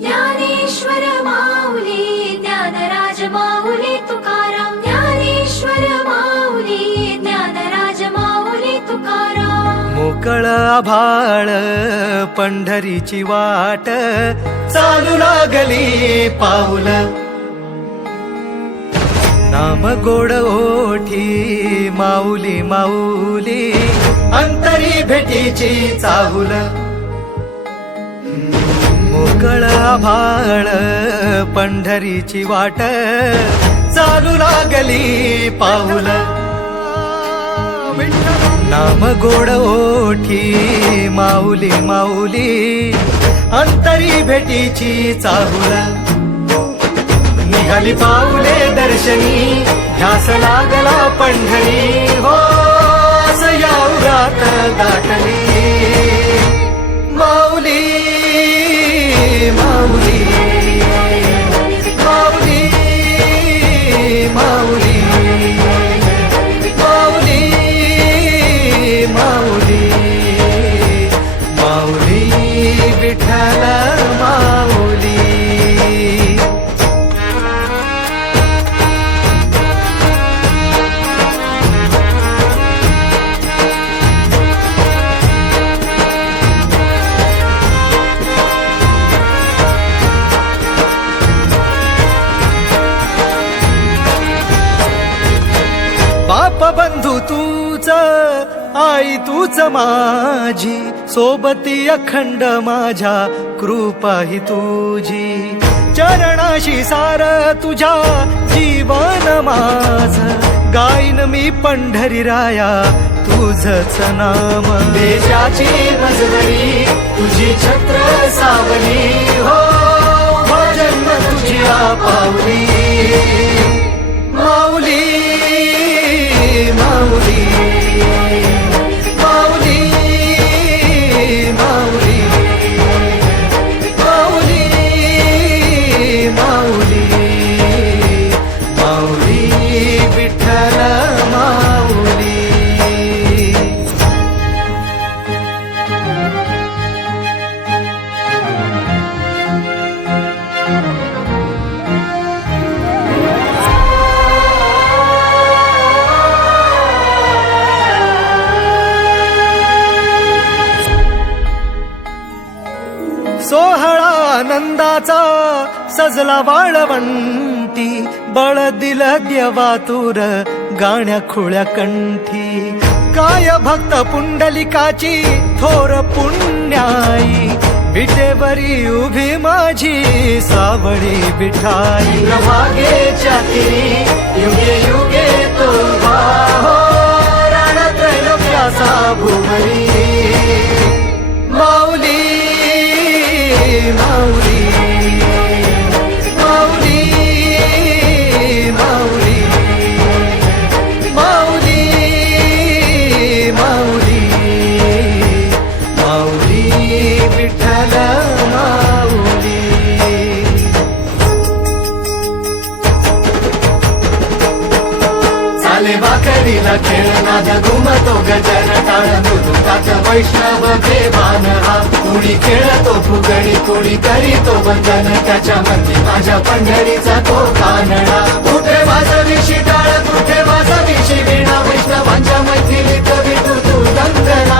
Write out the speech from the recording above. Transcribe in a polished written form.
ज्ञानेश्वर माऊली ज्ञानराज माऊली तुकाराम ज्ञानेश्वर माऊली ज्ञानराज माऊली तुकाराम मोकळ आभाळ पंढरीची वाट चालू लागली पाऊल नाम गोड ओठी माऊली माऊली अंतरी भेटीची चाहुल मोकळ आभाळ पंढरीची वाट चालू लागली पाऊल नाम गोड ओठी माऊली माऊली अंतरी भेटीची चाहुल निघाली पाऊले दर्शनी ध्यास लागला पंढरी हो यात दाटली माऊली माऊली माऊली माऊली माऊली माऊली माऊली विठ्ठल माऊली बाप बंधू तूच आई तूच माझी सोबती अखंड माझ्या कृपा ही तुझी चरणाशी सार तुझ्या जीवन माझ गाईन मी पंढरी राया तुझच नाम देशाची मजवरी तुझी छत्र सावली हो जन्म तुझ्या पावली माऊली माऊली माऊली माऊली माऊली माऊली माऊली विठ्ठल माऊली सोहळा आनंदाचा सजला वाळवंटी बळ दिल देवातुर गाण्या खुळ्या कंठी काय भक्त पुंडलिकाची थोर पुण्याई विटेवरी उभी माझी सावळी विठाई प्रभागेच्या तिरी युगे युगे तो हो रणत्रैलोक्याचा भुवरी माऊली माऊली माऊली माऊली माऊली माऊली माऊली विठ्ठल माऊली चाले वाकडीला खेळ नाद घुमतो गजर टाळ मृदुकात वैष्णव देवान हा कुणी खेळतो फुगडी कुणी करीतो वंदन त्याच्या मध्ये माझ्या पंढरीचा तो कानडा कुठे वाजवी शिटाळ कुठे वाजवी शिवीणा वैष्णवांच्या मैथिलीत विठू तू दंगना